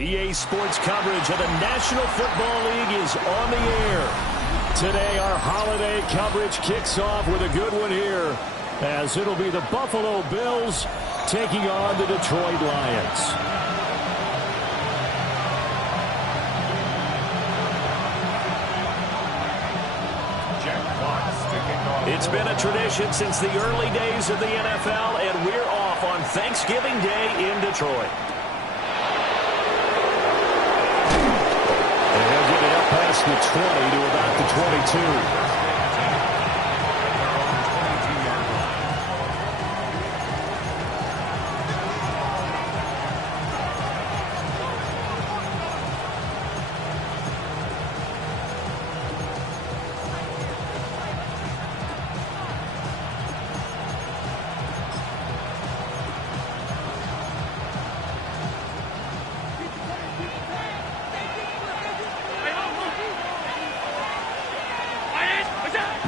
EA Sports coverage of the National Football League is on the air. Today, our holiday coverage kicks off with a good one here, as it'll be the Buffalo Bills taking on the Detroit Lions. It's been a tradition since the early days of the NFL, and we're off on Thanksgiving Day in Detroit. Past the 20 to about the 22.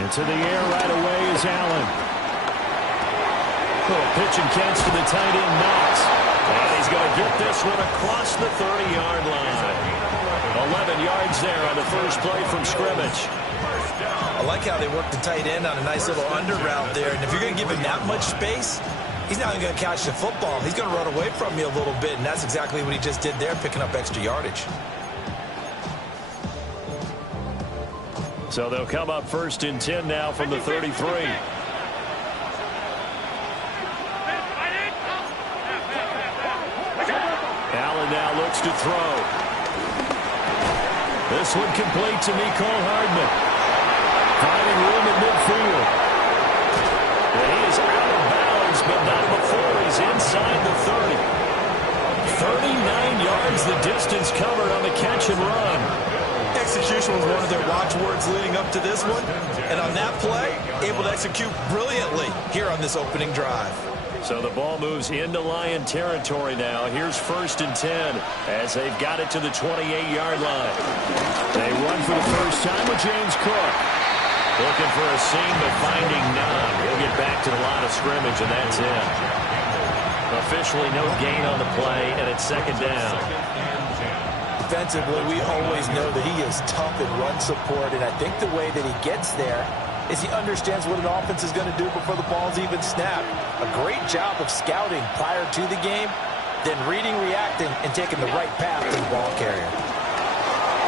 Into the air right away is Allen. Little pitch and catch to the tight end, Knox. And he's going to get this one across the 30-yard line. 11 yards there on the first play from scrimmage. I like how they work the tight end on a nice little under route there. And if you're going to give him that much space, he's not even going to catch the football. He's going to run away from you a little bit, and that's exactly what he just did there, picking up extra yardage. So they'll come up 1st and 10 now from the 33. Allen now looks to throw. This one complete to Mecole Hardman. Finding room in midfield. And he is out of bounds, but not before he's inside the 30. 39 yards the distance covered on the catch and run. Execution was one of their watchwords leading up to this one. And on that play, able to execute brilliantly here on this opening drive. So the ball moves into Lion territory now. Here's 1st and 10 as they've got it to the 28-yard line. They run for the first time with James Cook. Looking for a seam, but finding none. He'll get back to the line of scrimmage, and that's it. Officially no gain on the play, and it's 2nd down. Defensively, we always know that he is tough in run support, and I think the way that he gets there is he understands what an offense is going to do before the ball's even snapped. A great job of scouting prior to the game, then reading, reacting, and taking the right path to the ball carrier.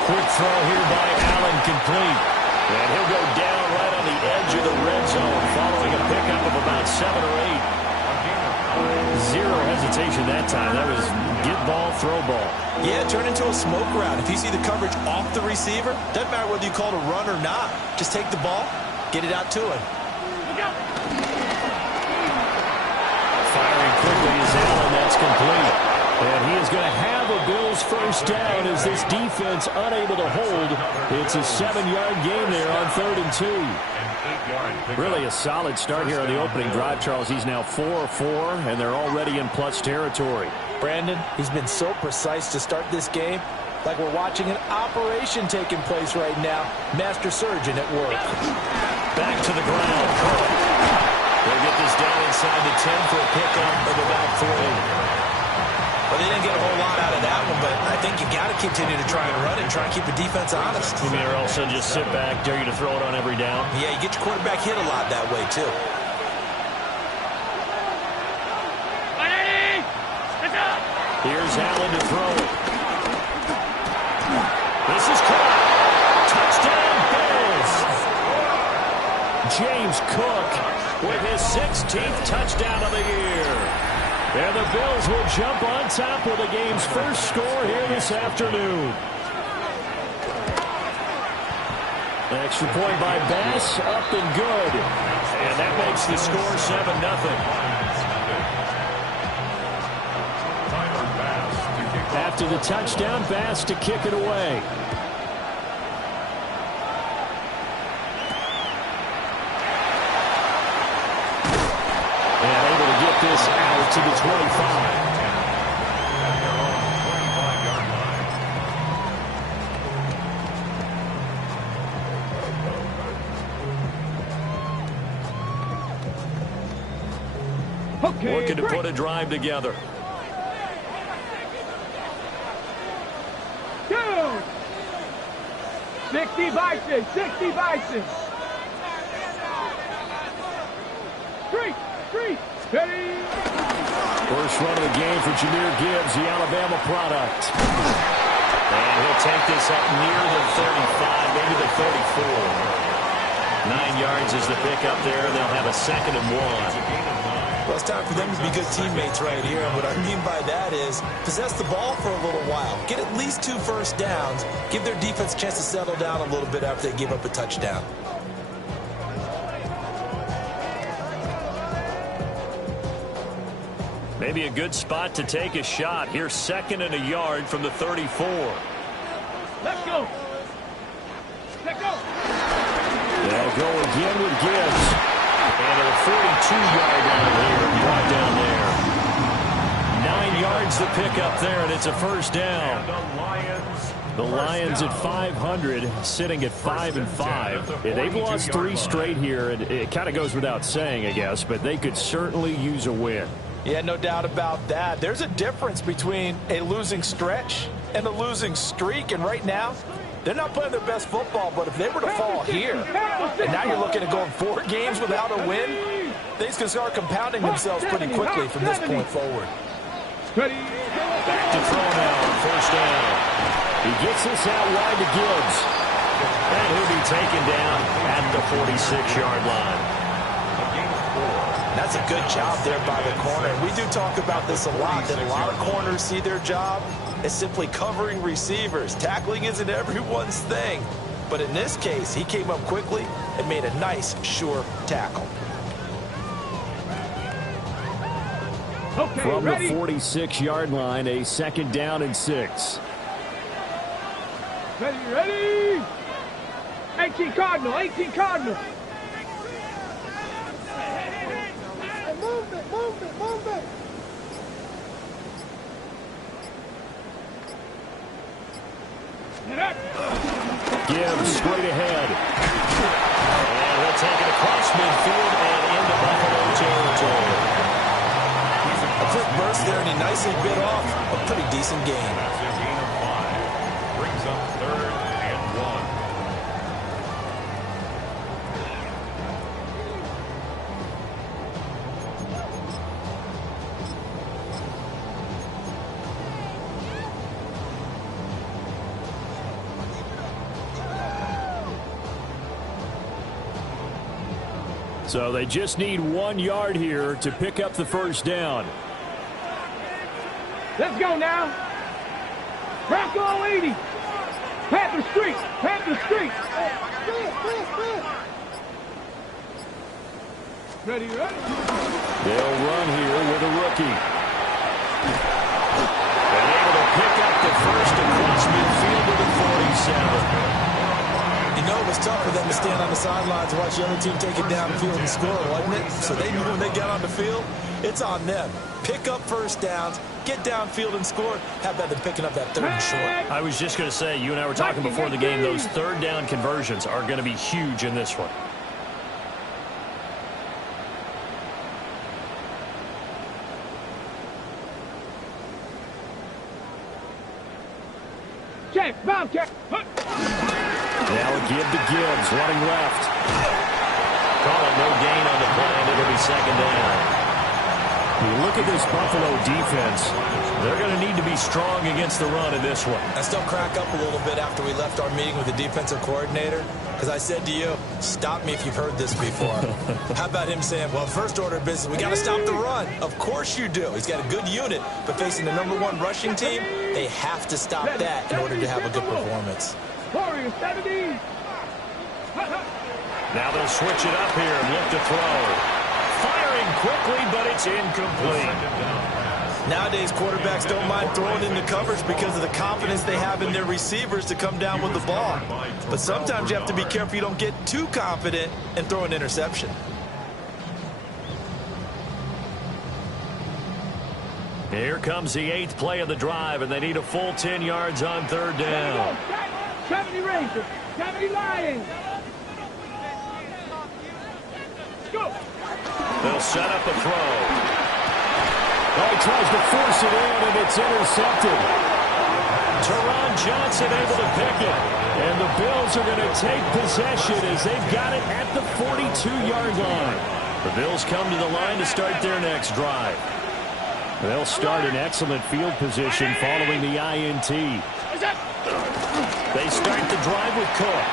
Quick throw here by Allen, complete. And he'll go down right on the edge of the red zone, following a pickup of about 7 or 8. Zero hesitation that time. That was get ball, throw ball. Yeah, turn into a smoke route. If you see the coverage off the receiver, doesn't matter whether you call it a run or not. Just take the ball, get it out to him. Firing quickly is Allen. That's complete. And he is going to have a Bills first down as this defense unable to hold. It's a 7-yard gain there on 3rd and 2. Really a solid start here on the opening drive, Charles. He's now 4-4, and they're already in plus territory. Brandon, he's been so precise to start this game, like we're watching an operation taking place right now. Master surgeon at work. Back to the ground. They'll get this down inside the 10 for a pickup of about 3. Well, they didn't get a whole lot out of that one, but I think you got to continue to try and run it and try and keep the defense honest. You mean, or else they'll just sit back, dare you to throw it on every down? Yeah, you get your quarterback hit a lot that way, too. Here's Allen to throw it. This is caught. Touchdown, Bills. James Cook with his 16th touchdown of the year. And the Bills will jump on top with the game's first score here this afternoon. Extra point by Bass, up and good. And that makes the score 7-0. After the touchdown, Bass to kick it away. And able to get this out to the 25. Looking to put a drive together. 60 Bison, 60 Bison. Street, steady. First run of the game for Jahmyr Gibbs, the Alabama product. And he'll take this up near the 35, maybe the 34. 9 yards is the pickup there, and they'll have a 2nd and 1. Well, it's time for them to be good teammates right here. And what I mean by that is possess the ball for a little while. Get at least 2 first downs. Give their defense a chance to settle down a little bit after they give up a touchdown. Maybe a good spot to take a shot. Here's 2nd and a yard from the 34. Let's go. Let's go. They'll go again with Gibbs. And a 42-yard line here, brought down there. 9 yards to pick up there, and it's a first down. The Lions at 500, sitting at 5-5. They've lost 3 straight here, and it kind of goes without saying, I guess, but they could certainly use a win. Yeah, no doubt about that. There's a difference between a losing stretch and a losing streak, and right now, they're not playing their best football, but if they were to fall here, and now you're looking at going 4 games without a win, things can start compounding themselves pretty quickly from this point forward. Back to throw now, first down. He gets this out wide to Gibbs. And he'll be taken down at the 46-yard line. That's a good job there by the corner. We do talk about this a lot, that a lot of corners see their job as simply covering receivers. Tackling isn't everyone's thing. But in this case, he came up quickly and made a nice, sure tackle. Okay, from ready? the 46-yard line, a 2nd down and 6. Ready? 18 Cardinal, 18 Cardinal. Move it. Gibbs straight ahead. And he'll take it across midfield and into Buffalo territory. A quick burst there, and he nicely bit off a pretty decent game. Gain of 5. Brings up 3rd and 1. So they just need 1 yard here to pick up the first down. Let's go now. Bronco 80. Panther Street. Ready. They'll run here with a rookie. And able to pick up the first across midfield to the 47. You know, it was tough for them to stand on the sidelines and watch the other team take it downfield and score, wasn't it? So they knew when they got on the field, it's on them. Pick up first downs, get downfield and score. How about them picking up that 3rd and short? I was just going to say, you and I were talking before the game, those 3rd down conversions are going to be huge in this one. Check, bomb check. Now a give to Gibbs, running left. Call it no gain on the play, and it'll be 2nd down. You look at this Buffalo defense, they're going to need to be strong against the run in this one. I still crack up a little bit after we left our meeting with the defensive coordinator, because I said to you, stop me if you've heard this before. How about him saying, well, first order of business, we got to stop the run. Of course you do. He's got a good unit, but facing the #1 rushing team, they have to stop that in order to have a good performance. Warriors 70. Now they'll switch it up here and look to throw. Firing quickly, but it's incomplete. Nowadays, quarterbacks don't mind throwing into coverage because of the confidence they have in their receivers to come down with the ball. But sometimes you have to be careful you don't get too confident and throw an interception. Here comes the 8th play of the drive, and they need a full 10 yards on 3rd down. 70 Rangers, 70 Lions. Go. They'll set up a throw. Oh, he tries to force it in, and it's intercepted. Teron Johnson able to pick it. And the Bills are going to take possession as they've got it at the 42-yard line. The Bills come to the line to start their next drive. They'll start in excellent field position following the INT. They start the drive with Cook.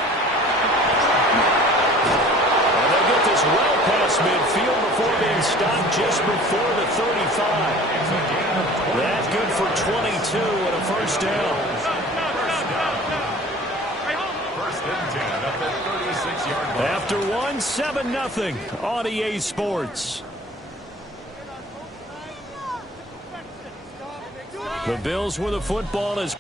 And they'll get this well past midfield before being stopped just before the 35. That's good for 22 and a first down. First and 10 at the 36-yard line. After 1-7-0 on EA Sports. The Bills with the football as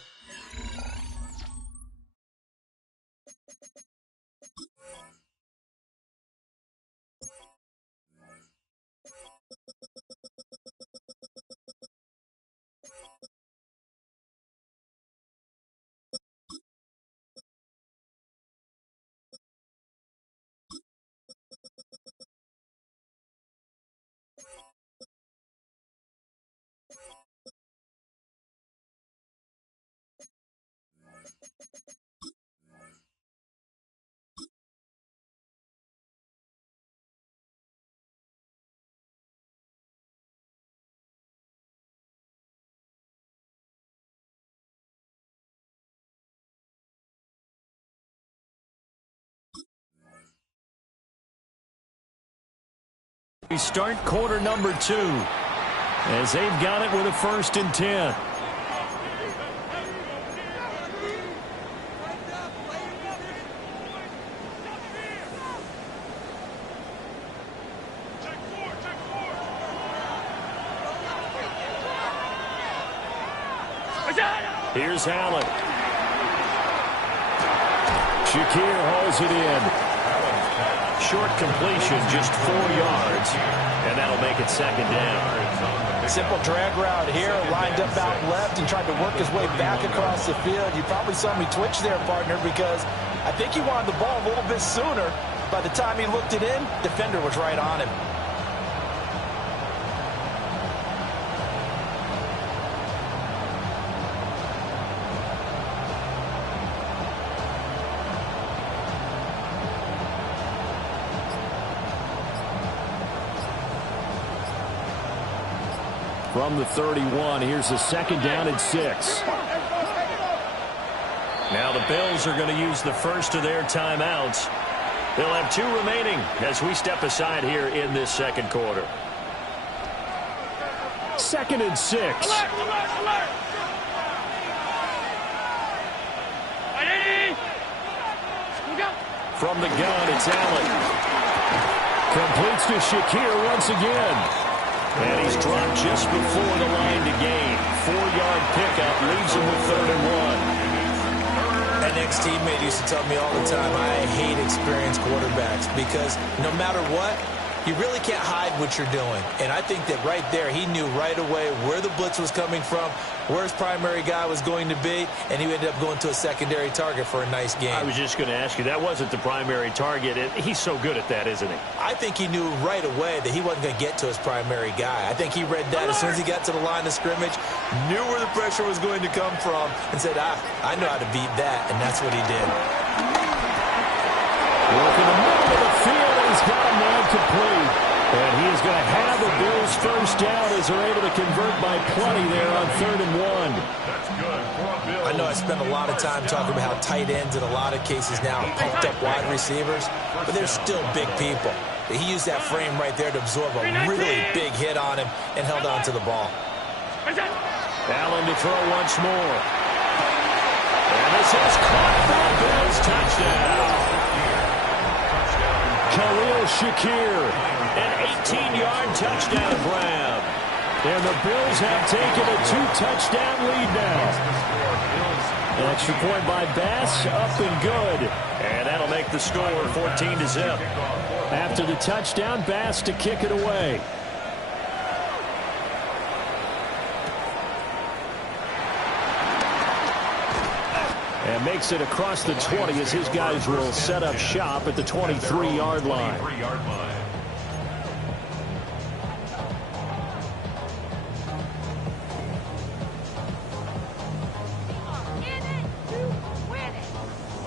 we start quarter number 2 as they've got it with a 1st and 10. Here's Allen. Shakir holds it in. Short completion, just 4 yards, and that'll make it 2nd down. Simple drag route here, lined up out left and tried to work his way back across the field. You probably saw me twitch there, partner, because I think he wanted the ball a little bit sooner. By the time he looked it in, defender was right on him. From the 31, here's a 2nd down and 6. Now the Bills are going to use the first of their timeouts. They'll have 2 remaining as we step aside here in this 2nd quarter. 2nd and 6. Alert, alert, alert. From the gun, it's Allen. Completes to Shakir once again. And he's dropped just before the line to gain. 4-yard pickup leaves him with 3rd and 1. An ex-teammate used to tell me all the time, I hate experienced quarterbacks because no matter what, you really can't hide what you're doing. And I think that right there, he knew right away where the blitz was coming from, where his primary guy was going to be, and he ended up going to a secondary target for a nice game. I was just going to ask you, that wasn't the primary target. He's so good at that, isn't he? I think he knew right away that he wasn't going to get to his primary guy. I think he read that as soon as he got to the line of scrimmage, knew where the pressure was going to come from, and said, I know how to beat that, and that's what he did. Working the middle of the field, he's got a man complete. And he is going to have the Bills' first down as they're able to convert by plenty there on 3rd and 1. That's good for a Bill. I know I spent a lot of time talking about how tight ends in a lot of cases now are pumped up wide receivers, but they're still big people. He used that frame right there to absorb a really big hit on him and held on to the ball. Allen to throw once more. And this is caught for a Bills touchdown. Khalil Shakir, an 18-yard touchdown grab. And the Bills have taken a 2-touchdown lead now. An extra point by Bass, up and good. And that'll make the score 14-0. After the touchdown, Bass to kick it away. And makes it across the 20 as his guys will set up shop at the 23-yard line.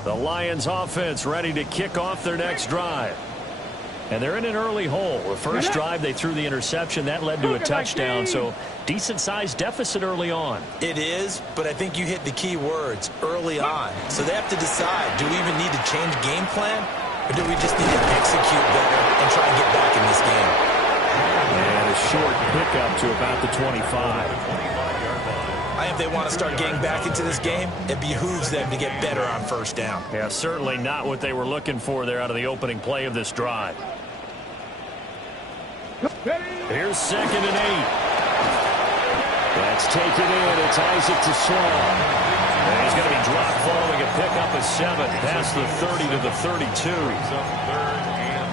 The Lions offense ready to kick off their next drive. And they're in an early hole. The first drive, they threw the interception. That led to a touchdown, so decent-sized deficit early on. It is, but I think you hit the key words, early on. So they have to decide, do we even need to change game plan, or do we just need to execute better and try and get back in this game? And a short pickup to about the 25. I think if they want to start getting back into this game, it behooves them to get better on first down. Yeah, certainly not what they were looking for there out of the opening play of this drive. Here's 2nd and 8. Let's take it in. It's Isaac to Slaw. And he's going to be dropped following a pickup of 7 past the 30 to the 32. Brings up 3rd and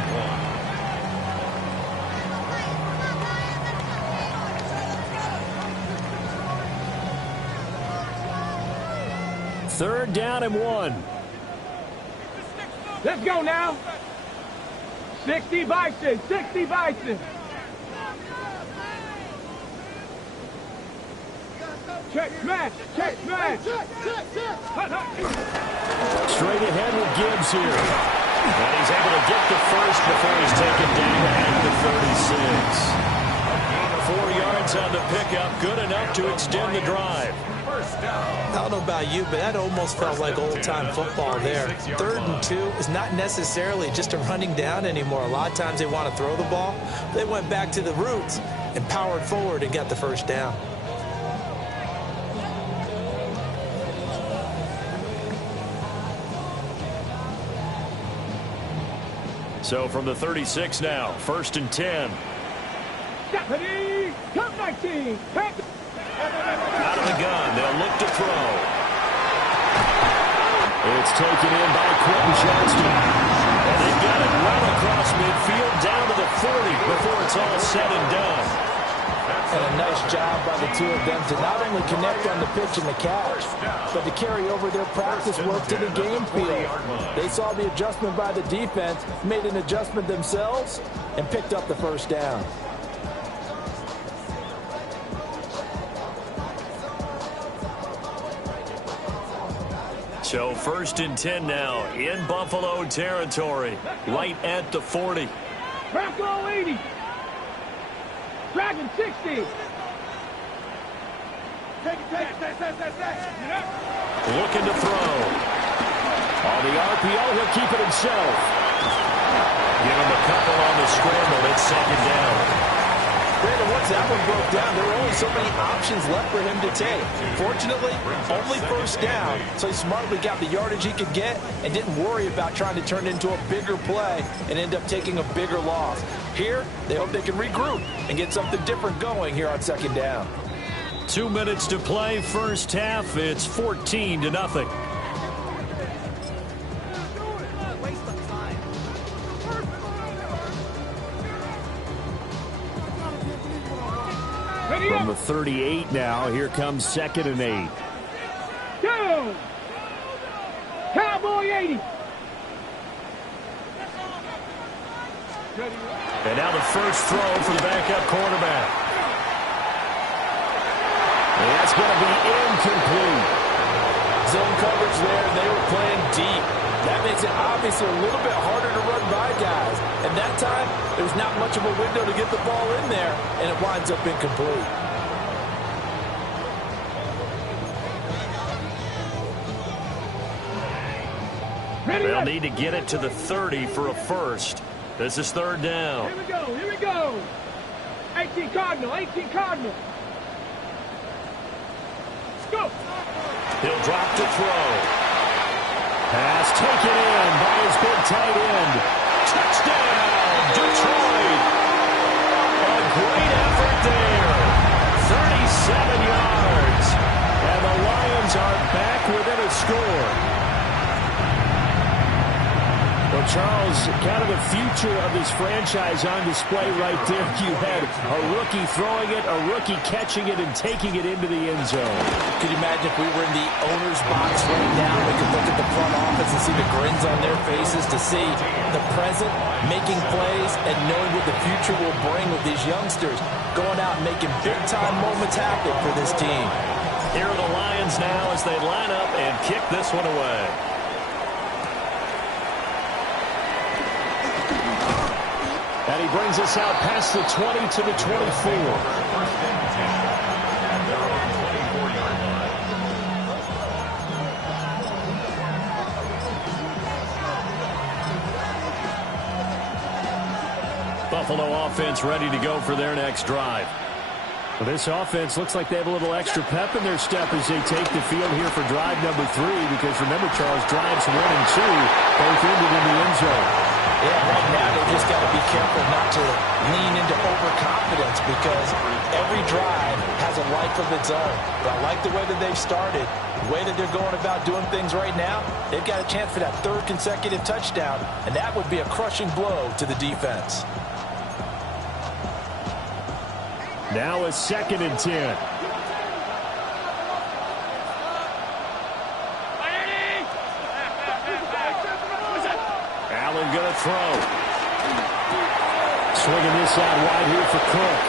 1. Third down and 1. Let's go now. 60 Bison, 60 Bison. Check smash, check smash. Straight ahead with Gibbs here. And he's able to get the first before he's taken down at the 36. 4 yards on the pickup, good enough to extend the drive. I don't know about you, but that almost felt like old-time football there. 3rd and 2 is not necessarily just a running down anymore. A lot of times they want to throw the ball. They went back to the roots and powered forward and got the first down. So from the 36 now, 1st and 10. Deputy, come 19. Out of the gun, they'll look to throw. It's taken in by Quentin Johnston. And they've got it right across midfield down to the 40 before it's all said and done. And a nice job by the two of them to not only connect on the pitch and the catch, but to carry over their practice work to the game field. They saw the adjustment by the defense, made an adjustment themselves, and picked up the first down. So 1st and 10 now in Buffalo territory, right at the 40. Bronco 80. Dragon 60. Take it. Looking to throw. On the RPO, he'll keep it himself. Give him a couple on the scramble. It's 2nd down. Brandon, once that one broke down, there were only so many options left for him to take. Fortunately, only first down, so he smartly got the yardage he could get and didn't worry about trying to turn it into a bigger play and end up taking a bigger loss. Here, they hope they can regroup and get something different going here on 2nd down. 2 minutes to play, first half. It's 14-0. From the 38 now, here comes 2nd and 8. Go! Cowboy 80. And now the first throw for the backup quarterback. And that's going to be incomplete. Zone coverage there, and they were playing deep. That makes it obviously a little bit harder to run by guys. And that time, there's not much of a window to get the ball in there, and it winds up incomplete. They'll need to get it to the 30 for a first. This is 3rd down. Here we go. 18 Cardinal, 18 Cardinal. Let's go. He'll drop to throw. Pass taken in by his big tight end. Touchdown, Detroit. A great effort there. 37 yards. And the Lions are back within a score. Well, Charles, kind of the future of this franchise on display right there. You had a rookie throwing it, a rookie catching it, and taking it into the end zone. Could you imagine if we were in the owner's box right now, we could look at the front office and see the grins on their faces, to see the present making plays and knowing what the future will bring with these youngsters going out and making big-time moments happen for this team. Here are the Lions now as they line up and kick this one away. And he brings us out past the 20 to the 24. Buffalo offense ready to go for their next drive. Well, this offense looks like they have a little extra pep in their step as they take the field here for drive number 3, because remember, Charles, drives 1 and 2 both ended in the end zone. Yeah, right now they just got to be careful not to lean into overconfidence, because every drive has a life of its own. But I like the way that they've started, the way that they're going about doing things right now. They've got a chance for that 3rd consecutive touchdown, and that would be a crushing blow to the defense. Now a 2nd and 10. Allen going to throw. Swinging this out wide here for Cook.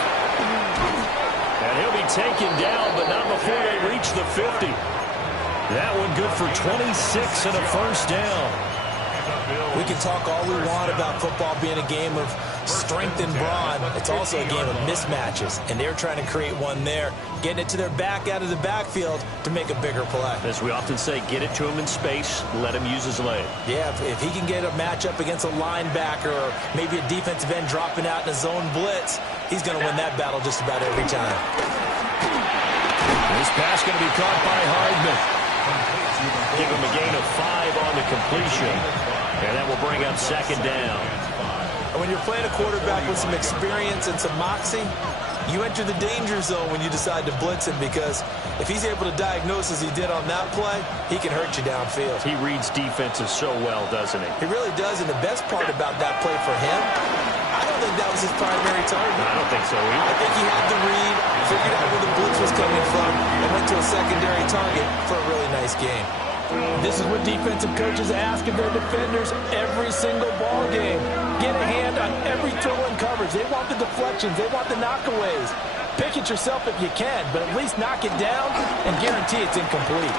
And he'll be taken down, but not before they reach the 50. That one good for 26 and a first down. We can talk all we want about football being a game of strength and brawn. It's also a game of mismatches, and they're trying to create one there, getting it to their back out of the backfield to make a bigger play. As we often say, get it to him in space, let him use his leg. Yeah, if he can get a matchup against a linebacker or maybe a defensive end dropping out in a zone blitz, he's going to win that battle just about every time. This pass going to be caught by Hardman. Give him a gain of 5 on the completion, and that will bring up 2nd down. And when you're playing a quarterback with some experience and some moxie, you enter the danger zone when you decide to blitz him, because if he's able to diagnose as he did on that play, he can hurt you downfield. He reads defenses so well, doesn't he? He really does, and the best part about that play for him, I don't think that was his primary target. I don't think so either. I think he had the read, figured out where the blitz was coming from, and went to a secondary target for a really nice game. This is what defensive coaches ask of their defenders every single ball game. Get a hand on every throw in coverage. They want the deflections. They want the knockaways. Pick it yourself if you can, but at least knock it down and guarantee it's incomplete.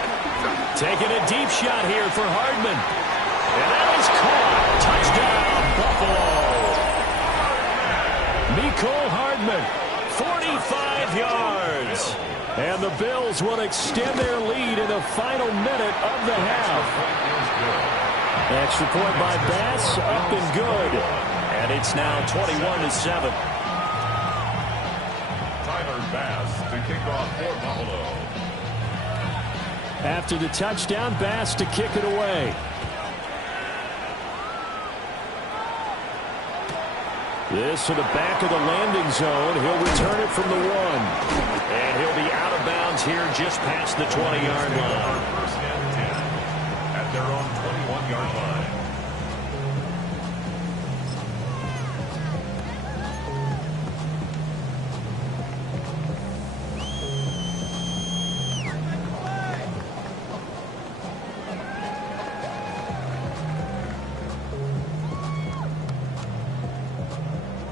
Taking a deep shot here for Hardman. And that is caught. Touchdown, Buffalo. Mecole Hardman, 45 yards. And the Bills will extend their lead in the final minute of the half. Extra point by Bass, up and good. And it's now 21-7. Tyler Bass to kick off for Buffalo. After the touchdown, Bass to kick it away. This to the back of the landing zone. He'll return it from the 1. And he'll be out of bounds here just past the 20-yard line. First and 10 at their own 21-yard line.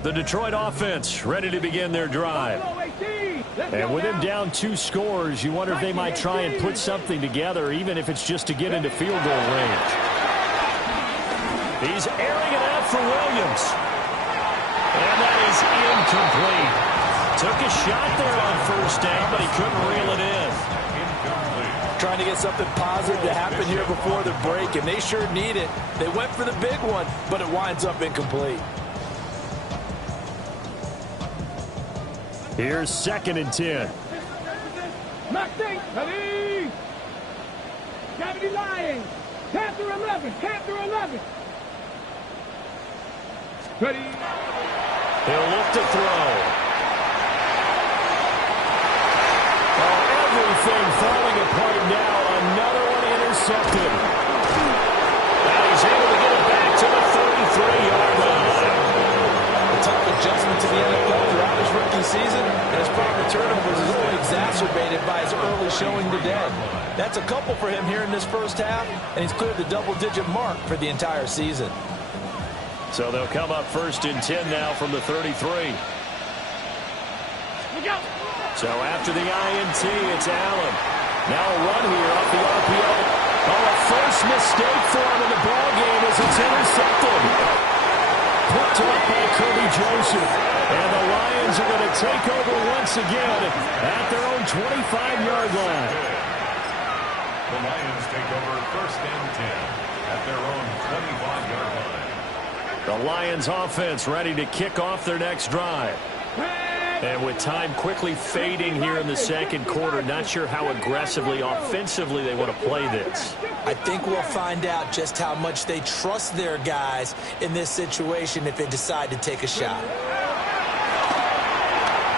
The Detroit offense ready to begin their drive. And with him down 2 scores, you wonder if they might try and put something together, even if it's just to get into field goal range. He's airing it out for Williams. And that is incomplete. Took a shot there on first down, but he couldn't reel it in. Trying to get something positive to happen here before the break, and they sure need it. They went for the big one, but it winds up incomplete. Here's 2nd and 10. Ready. Cavity Lions. Panther 11. Panther 11. Ready. He'll look to throw. Oh, everything falling apart now. Another one intercepted. Now he's able to get it back to the 33-yard line. A tough adjustment to the NFL throughout his rookie season, and his problem with turnovers is only exacerbated by his early showing today. That's a couple for him here in this first half, and he's cleared the double-digit mark for the entire season. So they'll come up 1st and 10 now from the 33. So after the INT, it's Allen. Now a run here off the RPO. Oh, a first mistake for him in the ballgame as it's intercepted. Picked up by Kirby Joseph. And the Lions are going to take over once again at their own 25-yard line. The Lions take over 1st and 10 at their own 25-yard line. The Lions offense ready to kick off their next drive. And with time quickly fading here in the second quarter, not sure how aggressively, offensively they want to play this. I think we'll find out just how much they trust their guys in this situation if they decide to take a shot.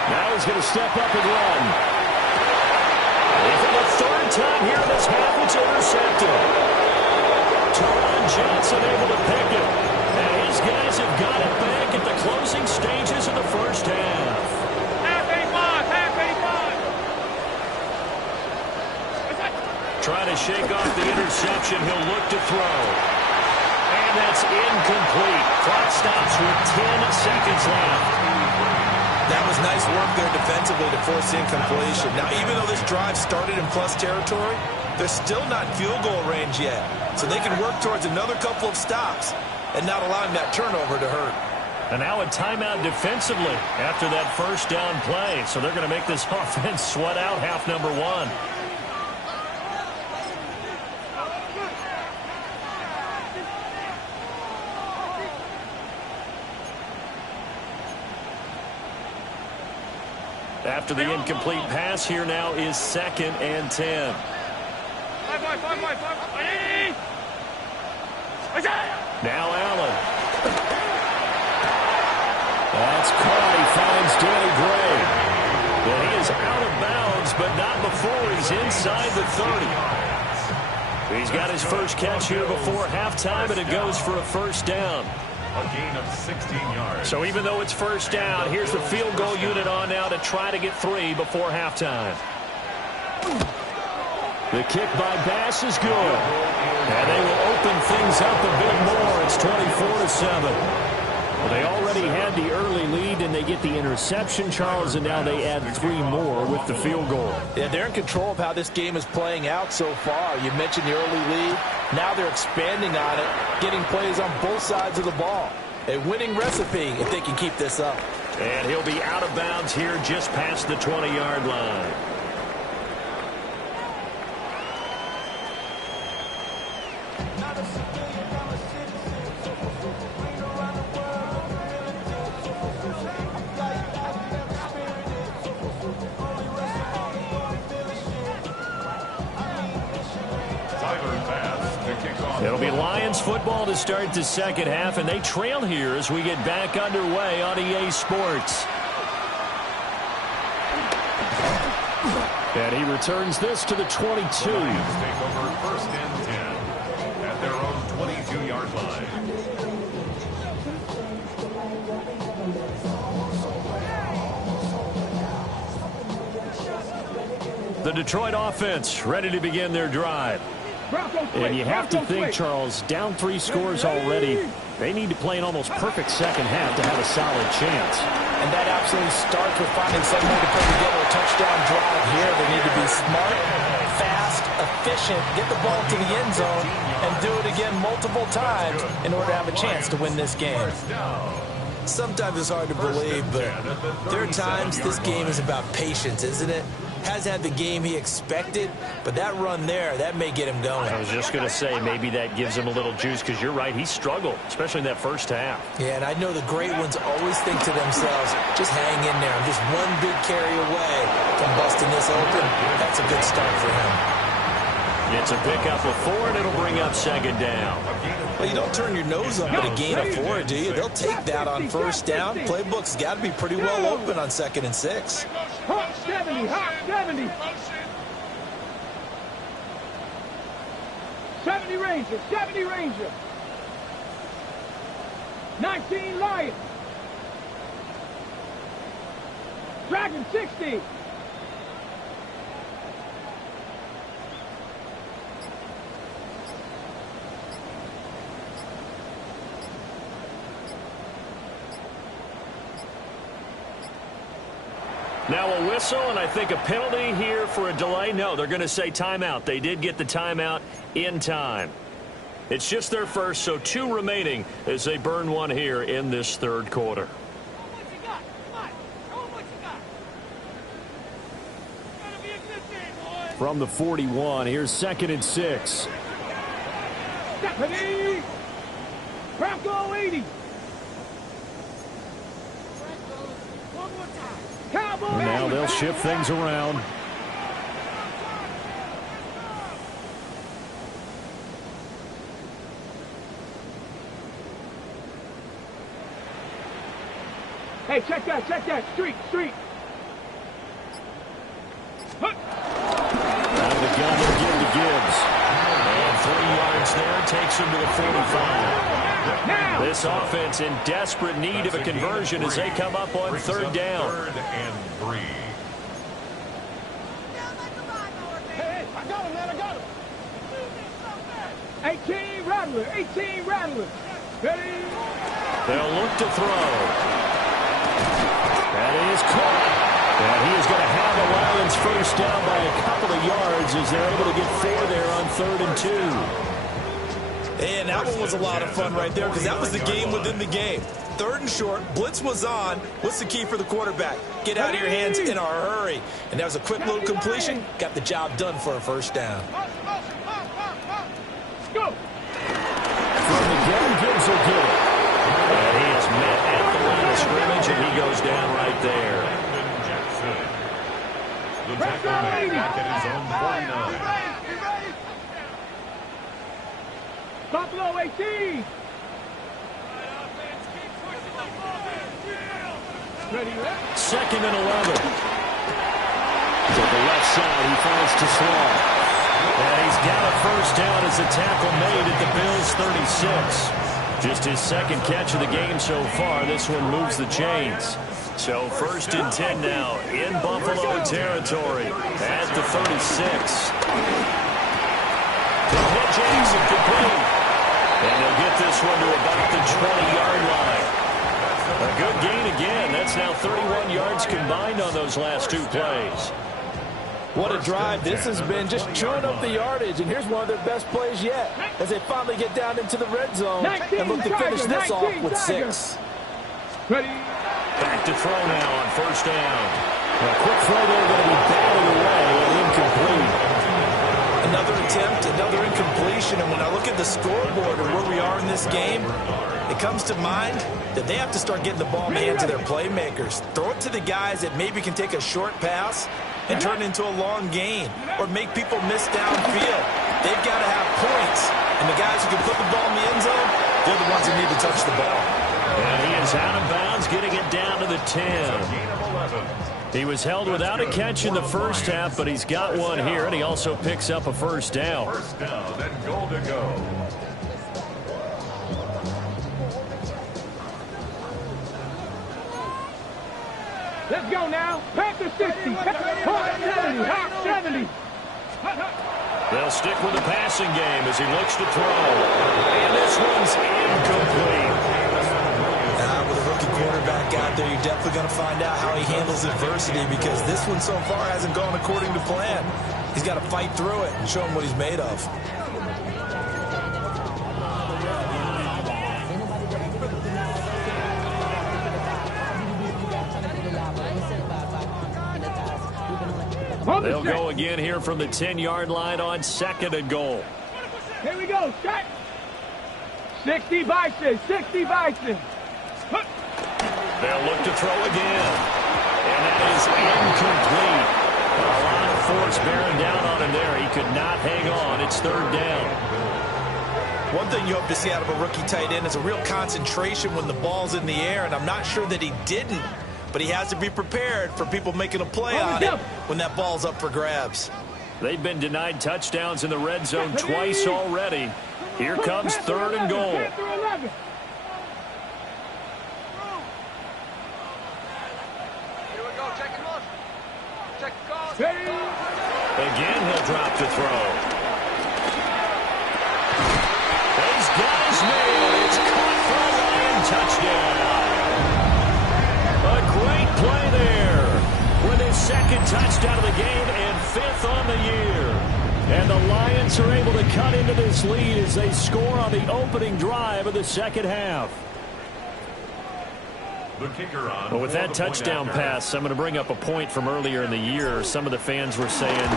Now he's going to step up and run. And for the 3rd time here in this half, it's intercepted. Teron Johnson able to pick it. And his guys have got it back at the closing stages of the first half. Trying to shake off the interception. He'll look to throw. And that's incomplete. Clock stops with 10 seconds left. That was nice work there defensively to force incompletion. Now, even though this drive started in plus territory, they're still not field goal range yet. So they can work towards another couple of stops and not allowing that turnover to hurt. And now a timeout defensively after that first down play. So they're going to make this offense sweat out half number 1. After the incomplete pass, here now is 2nd and 10. Now Allen. That's caught. He finds Danny Gray. And he is out of bounds, but not before he's inside the 30. He's got his first catch here before halftime, and it goes for a first down. A gain of 16 yards. So even though it's first down, here's the field goal unit on now to try to get 3 before halftime. The kick by Bass is good. And they will open things up a bit more. It's 24-7. Well, they already had the early lead, and they get the interception, Charles, and now they add 3 more with the field goal. Yeah, they're in control of how this game is playing out so far. You mentioned the early lead. Now they're expanding on it, getting plays on both sides of the ball. A winning recipe if they can keep this up. And he'll be out of bounds here just past the 20-yard line. It'll be Lions football to start the second half, and they trail here as we get back underway on EA Sports. And he returns this to the 22. The Lions take over 1st and 10 at their own 22-yard line. The Detroit offense ready to begin their drive. And you have to think, Charles, down 3 scores already. They need to play an almost perfect second half to have a solid chance. And that absolutely starts with finding some way to put together a touchdown drive here. They need to be smart, fast, efficient, get the ball to the end zone, and do it again multiple times in order to have a chance to win this game. Sometimes it's hard to believe, but there are times this game is about patience, isn't it? Has had the game he expected, but that run there, that may get him going. I was just going to say, maybe that gives him a little juice, because you're right, he struggled, especially in that first half. Yeah, and I know the great ones always think to themselves, just hang in there. I'm just one big carry away from busting this open. That's a good start for him. It's a pickup of 4, and it'll bring up second down. Well, you don't turn your nose up at a gain of 4, do you? They'll take that on first down. Playbook's got to be pretty well open on 2nd and 6. Hot 70, hot 70. 70 Ranger, 70 Ranger. 19 Lion. Dragon 60. Now a whistle, and I think a penalty here for a delay. No, they're going to say timeout. They did get the timeout in time. It's just their first, so 2 remaining as they burn 1 here in this 3rd quarter. From the 41, here's 2nd and 6. Stephanie. Bronco 80. And now they'll shift things around. Hey, check that, street. Out of the gun, they'll give to Gibbs. And 3 yards there, takes him to the 45. Now. This offense in desperate need of a conversion as they come up on 3rd down. 3rd and 3. Hey, I got him, man, I got him. 18 Rattler, 18 Rattler. Ready? They'll look to throw. That is caught. And he is going to have the Lions first down by a couple of yards as they're able to get 4 there on 3rd and 2. And that one was a lot of fun right there because that was the game within the game. 3rd and short, blitz was on. What's the key for the quarterback? Get out of your hands in a hurry. And that was a quick little completion. Got the job done for a first down. Go. From the gun, Gibbs will get it. And he is met at the line of scrimmage, and he goes down right there. The tackle made back at his own 49. Buffalo 18. Ready, 2nd and 11. To the left side, he finds to Slaw. And he's got a first down as the tackle made at the Bills' 36. Just his 2nd catch of the game so far. This one moves the chains. So 1st and 10 now in Buffalo territory at the 36. The pitch is incomplete. And they'll get this one to about the 20-yard line. A good gain again. That's now 31 yards combined on those last 2 plays. What a drive this has been, just chewing up the yardage. And here's one of their best plays yet as they finally get down into the red zone and look to finish this off with 6. Ready. Back to throw now on 1st down. A quick throw there going to be batted away and incomplete. Another attempt, another incompletion. And when I look at the scoreboard and where we are in this game, it comes to mind that they have to start getting the ball in the hands of their playmakers. Throw it to the guys that maybe can take a short pass and turn it into a long gain or make people miss downfield. They've got to have points. And the guys who can put the ball in the end zone, they're the ones that need to touch the ball. And he is out of bounds, getting it down to the 10. He was held without a catch in the first half, but he's got one here, and he also picks up a first down. First down and goal to go. Let's go now. Panther 60. Hawk 70. Hawk 70. They'll stick with the passing game as he looks to throw. And this one's incomplete. With a rookie quarterback out there, you're definitely going to find out how he handles adversity because this one so far hasn't gone according to plan. He's got to fight through it and show him what he's made of. They'll go again here from the 10-yard line on 2nd and goal. Here we go. Strike. 60 Bison. 60 Bison. They'll look to throw again. And that is incomplete. A lot of force bearing down on him there. He could not hang on. It's third down. One thing you hope to see out of a rookie tight end is a real concentration when the ball's in the air, and I'm not sure that he didn't, but he has to be prepared for people making a play on it when that ball's up for grabs. They've been denied touchdowns in the red zone twice already. Here comes third and goal. Again, he'll drop to throw. He's got his man. It's caught for a Lion touchdown. A great play there with his second touchdown of the game and fifth on the year. And the Lions are able to cut into this lead as they score on the opening drive of the second half. Well, with that touchdown pass, I'm going to bring up a point from earlier in the year. Some of the fans were saying,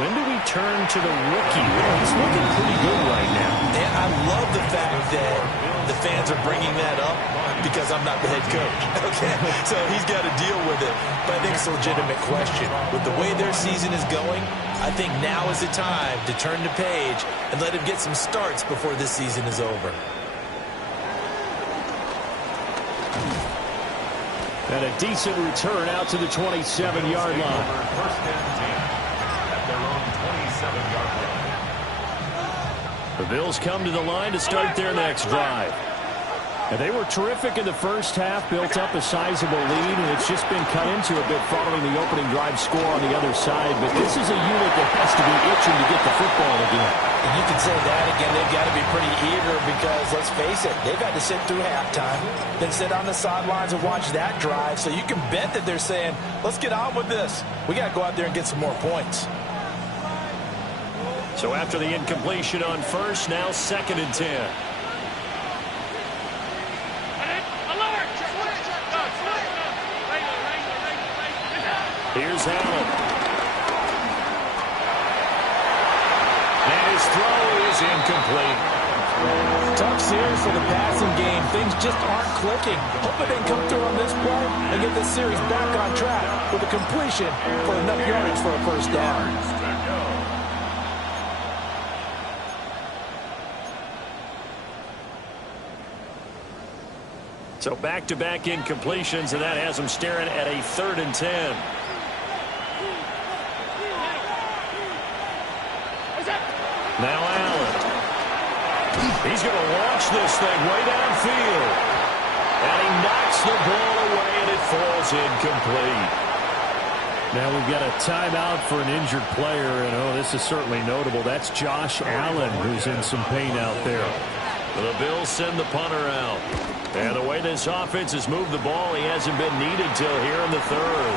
when do we turn to the rookie? Well, he's looking pretty good right now. And I love the fact that the fans are bringing that up because I'm not the head coach. Okay, so he's got to deal with it. But I think it's a legitimate question. With the way their season is going, I think now is the time to turn the page and let him get some starts before this season is over. And a decent return out to the 27-yard line. First and 10 at their own 27-yard line. The Bills come to the line to start their next drive. And they were terrific in the first half, built up a sizable lead, and it's just been cut into a bit following the opening drive score on the other side. But this is a unit that has to be itching to get the football again. And you can say that again. They've got to be pretty eager because, let's face it, they've had to sit through halftime, then sit on the sidelines and watch that drive. So you can bet that they're saying, let's get on with this. We got to go out there and get some more points. So after the incompletion on first, now second and 10. Here's Allen. And his throw is incomplete. Tough series for the passing game. Things just aren't clicking. Hoping they can come through on this play and get this series back on track with a completion for enough yardage for a first down. So back-to-back incompletions, and that has them staring at a third and 10. Now Allen. He's going to launch this thing way downfield. And he knocks the ball away, and it falls incomplete. Now we've got a timeout for an injured player, and oh, this is certainly notable. That's Josh Allen, who's in some pain out there. The Bills send the punter out. And the way this offense has moved the ball, he hasn't been needed till here in the third.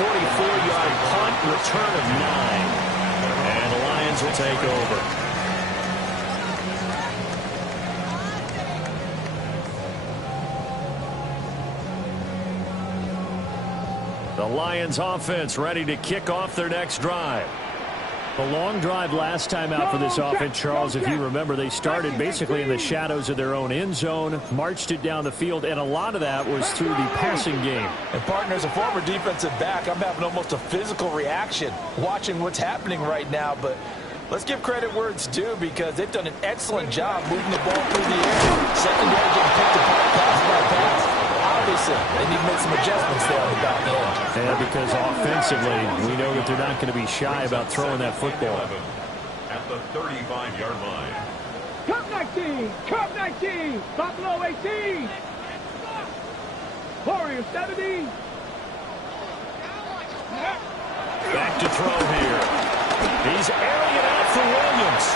44-yard punt, return of 9. And the Lions will take over. The Lions offense ready to kick off their next drive. A long drive last time out for this offense, Charles. If you remember, they started basically in the shadows of their own end zone, marched it down the field, and a lot of that was through the passing game. And, partner, as a former defensive back, I'm having almost a physical reaction watching what's happening right now. But let's give credit where it's due because they've done an excellent job moving the ball through the air. Secondary getting picked apart pass by pass. Obviously, they need to make some adjustments there on the back end. And because offensively, we know that they're not going to be shy about throwing that football. At the 35-yard line. Cup 19, Cup 19, Buffalo 18. Warriors 70. Back to throw here. He's airing it out for Williams.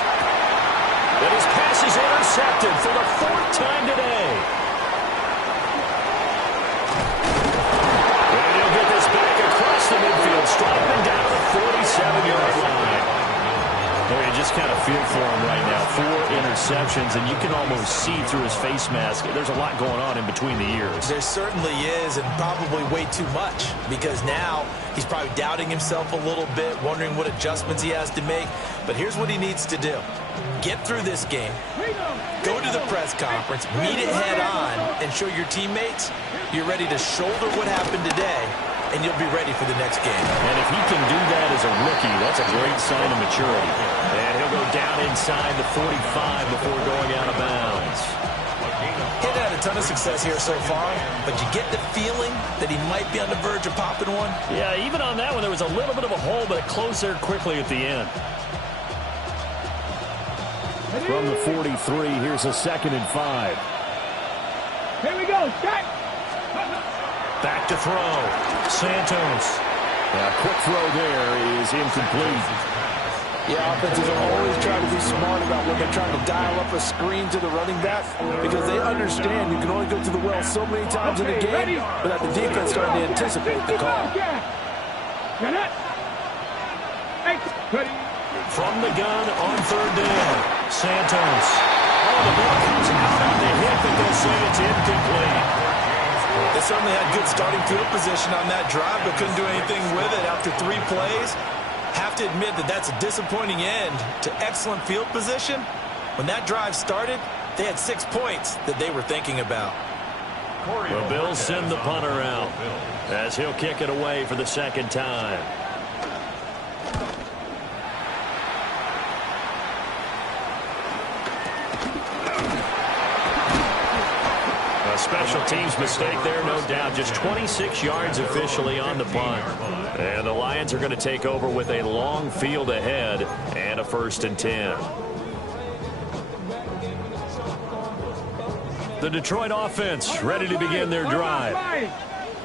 And his pass is intercepted for the fourth time today. The midfield, stopping down the 47-yard line. Well, you just kind of feel for him right now. 4 interceptions, and you can almost see through his face mask. There's a lot going on in between the ears. There certainly is, and probably way too much, because now he's probably doubting himself a little bit, wondering what adjustments he has to make. But here's what he needs to do. Get through this game, go to the press conference, meet it head on, and show your teammates you're ready to shoulder what happened today and you'll be ready for the next game. And if he can do that as a rookie, that's a great sign of maturity. And he'll go down inside the 45 before going out of bounds. He's had a ton of success here so far, but you get the feeling that he might be on the verge of popping one. Yeah, even on that one, there was a little bit of a hole, but it closed there quickly at the end. From the 43, here's a 2nd and 5. Here we go. Set. Back to throw. Santos. A quick throw there is incomplete. Yeah, offenses are always trying to be smart about when they're trying to dial up a screen to the running back because they understand you can only go to the well so many times in a game without the defense starting to anticipate the call. From the gun on 3rd down. Santos. Oh, the ball comes out on the hip, and they'll say it's incomplete. They certainly had good starting field position on that drive, but couldn't do anything with it after 3 plays. Have to admit that that's a disappointing end to excellent field position. When that drive started, they had 6 points that they were thinking about. The Bills send the punter out as he'll kick it away for the 2nd time. A special teams mistake there, no doubt. Just 26 yards officially on the punt. And the Lions are going to take over with a long field ahead and a 1st and 10. The Detroit offense ready to begin their drive.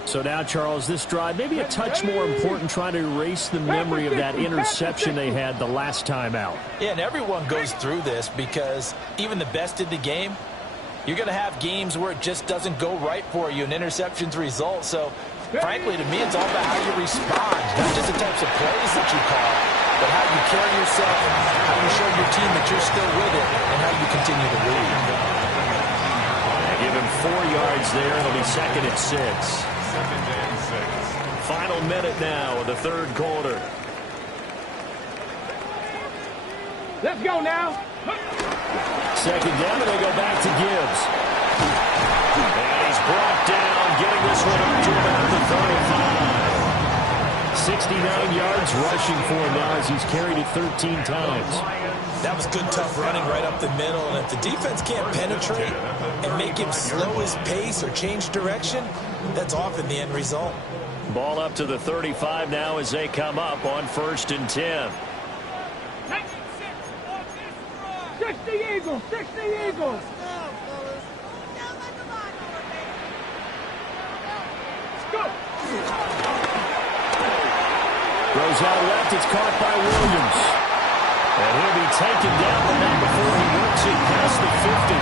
So now, Charles, this drive maybe a touch more important, trying to erase the memory of that interception they had the last time out. Yeah, and everyone goes through this because even the best in the game, you're going to have games where it just doesn't go right for you, and interceptions result. So, frankly, to me, it's all about how you respond, not just the types of plays that you call, but how you carry yourself, how you show your team that you're still with it, and how you continue to lead. Give him 4 yards there. It'll be 2nd and 6. Final minute now of the 3rd quarter. Let's go now. 2nd down, and they go back to Gibbs. And he's brought down, getting this one up to about the 35. 69 yards rushing for him now as he's carried it 13 times. That was good, tough running right up the middle. And if the defense can't penetrate and make him slow his pace or change direction, that's often the end result. Ball up to the 35 now as they come up on 1st and 10. 60 Eagles, 60 Eagles. Go. Goes out left, it's caught by Williams. And he'll be taken down, but not before he works it past the 50.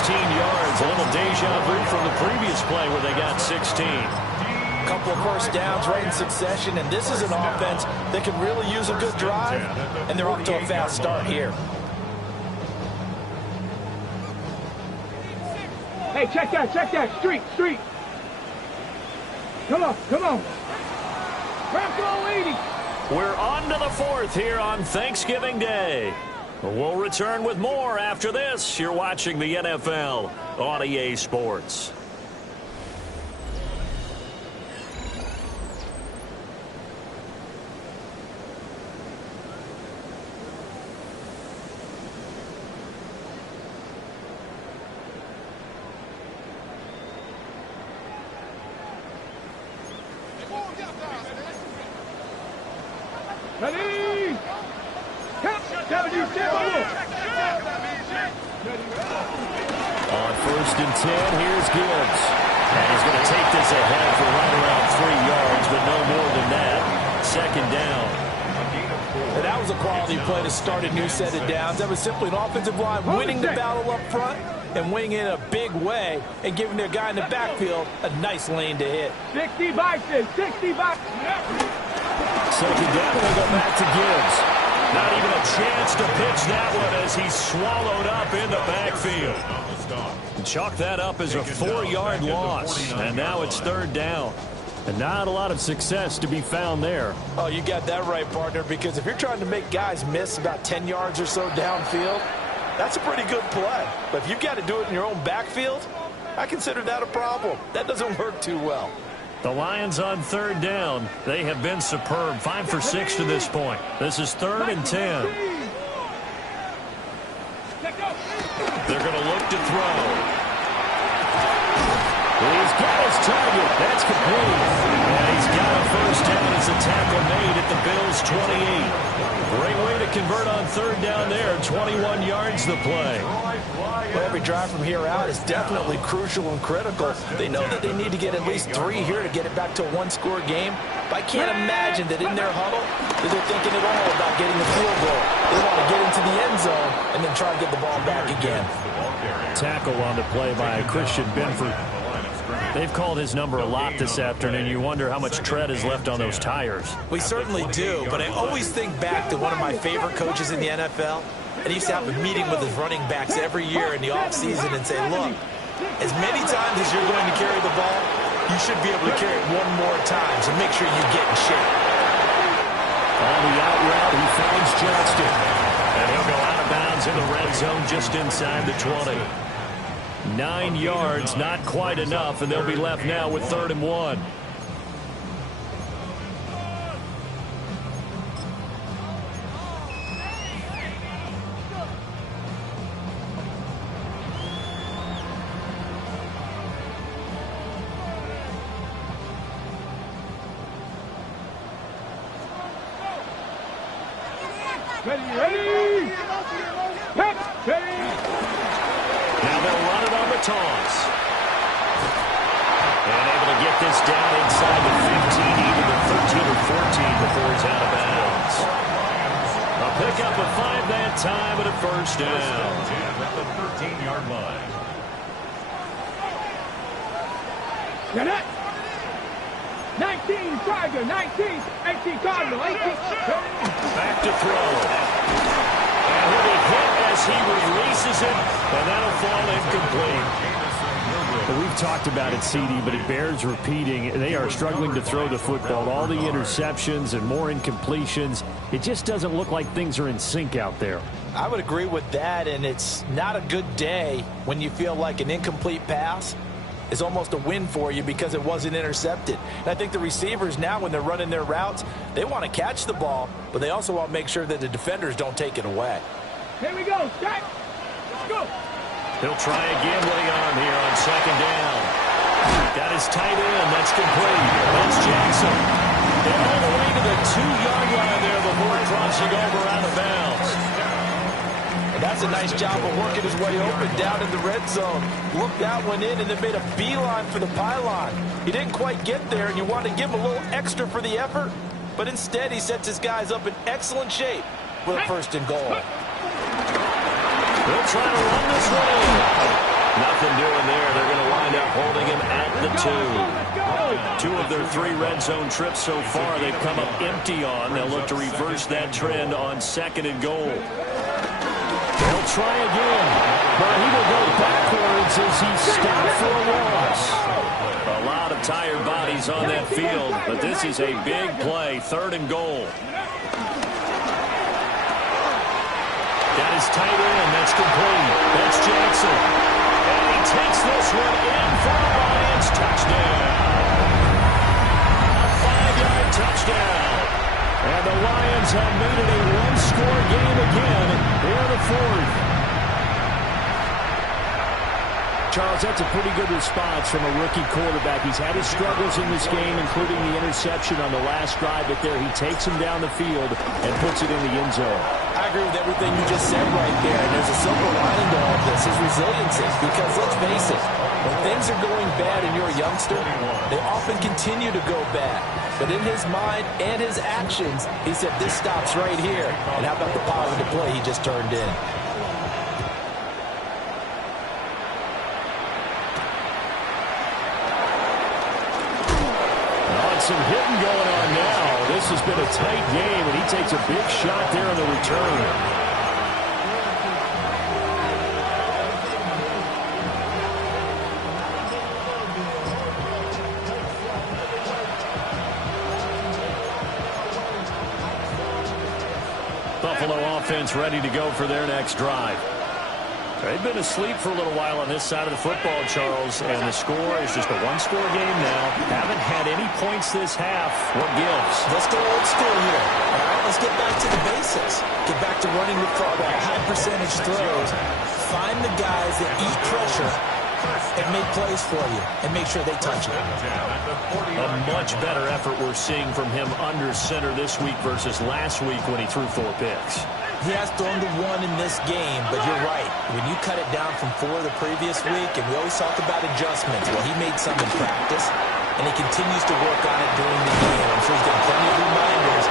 16 yards, a little deja vu from the previous play where they got 16. Couple of 1st downs right in succession, and this is an offense that can really use a good drive, and they're off to a fast start here. Hey, check that. Street. Come on. Bravo 80. We're on to the 4th here on Thanksgiving Day. We'll return with more after this. You're watching the NFL on EA Sports. Ready? Count. On 1st and 10, here's Gibbs. And he's going to take this ahead for right around 3 yards, but no more than that. 2nd down. And that was a quality play to start a new set of downs. That was simply an offensive line winning the battle up front and winning in a big way and giving their guy in the backfield a nice lane to hit. 60 boxes, 60 boxes. 2nd down, and they go back to Gibbs. Not even a chance to pitch that one as he's swallowed up in the backfield. Chalk that up as a 4-yard loss, and now it's 3rd down. And not a lot of success to be found there. Oh, you got that right, partner, because if you're trying to make guys miss about 10 yards or so downfield, that's a pretty good play. But if you've got to do it in your own backfield, I consider that a problem. That doesn't work too well. The Lions on third down. They have been superb. 5 for 6 to this point. This is 3rd and 10. They're going to look to throw. He's got his target. That's complete. And he's got a first down as a tackle made at the Bills' 28. Great way to convert on third down there. 21 yards the play. Well, every drive from here out is definitely crucial and critical. They know that they need to get at least 3 here to get it back to a one-score game. But I can't imagine that in their huddle that they're thinking at all about getting a field goal. They want to get into the end zone and then try to get the ball back again. Tackle on the play by Christian Benford. They've called his number a lot this afternoon. You wonder how much tread is left on those tires. We certainly do, but I always think back to one of my favorite coaches in the NFL. And he used to have a meeting with his running backs every year in the offseason and say, look, as many times as you're going to carry the ball, you should be able to carry it one more time, so make sure you get in shape. On the out route, he finds Johnston. And he'll go out of bounds in the red zone just inside the 20. 9 yards, not quite enough, and they'll be left now with 3rd and 1. Ready! Ready! Now they'll run it on the toss. And able to get this down inside the 15, even the 13 or 14 before he's out of bounds. A pickup of 5 that time and a first down. At the 13-yard line. Get it! 19 Tiger, 19, 18 Cardinal, 18. Back to throw. And he'll be hit as he releases it, and that'll fall incomplete. Well, we've talked about it, CD, but it bears repeating. They are struggling to throw the football. All the interceptions and more incompletions. It just doesn't look like things are in sync out there. I would agree with that, and it's not a good day when you feel like an incomplete pass is almost a win for you because it wasn't intercepted. And I think the receivers now, when they're running their routes, they want to catch the ball, but they also want to make sure that the defenders don't take it away. Here we go, Jack. Let's go. He'll try a gambling arm here on 2nd down. Got his tight end. That's complete. That's Jackson. And all the way to the 2-yard line there before crossing over out of bounds. That's a nice job of working his way open down in the red zone. Looked that one in and then made a beeline for the pylon. He didn't quite get there, and you want to give him a little extra for the effort. But instead, he sets his guys up in excellent shape for the 1st and goal. They'll try to run this one in. Nothing doing there. They're going to wind up holding him at the 2. 2 of their 3 red zone trips so far they've come up empty on. They'll look to reverse that trend on 2nd and goal. They'll try again, but he will go backwards as he stopped for a loss. A lot of tired bodies on that field, but this is a big play, 3rd and goal. Got his tight end, that's complete. That's Jackson. And he takes this one in for a Lions touchdown. A 5-yard touchdown. And the Lions have made it a one-score game again here in the 4th. Charles, that's a pretty good response from a rookie quarterback. He's had his struggles in this game, including the interception on the last drive, but there he takes him down the field and puts it in the end zone. I agree with everything you just said right there. And there's a silver lining to all of this, his resiliency. Because let's face it, when things are going bad and you're a youngster, they often continue to go bad. But in his mind and his actions, he said, this stops right here. And how about the positive play he just turned in? Some hitting going on now. This has been a tight game, and he takes a big shot there on the return. Buffalo offense ready to go for their next drive. They've been asleep for a little while on this side of the football, Charles, and the score is just a one-score game now. Haven't had any points this half. What gives? Let's go old school here. All right, let's get back to the basics. Get back to running the football, high percentage throws. Find the guys that eat pressure and make plays for you, and make sure they touch it. A much better effort we're seeing from him under center this week versus last week when he threw 4 picks. He has thrown to 1 in this game, but you're right. When you cut it down from 4 the previous week, and we always talk about adjustments, well, he made some in practice, and he continues to work on it during the game. I'm sure he's got plenty of reminders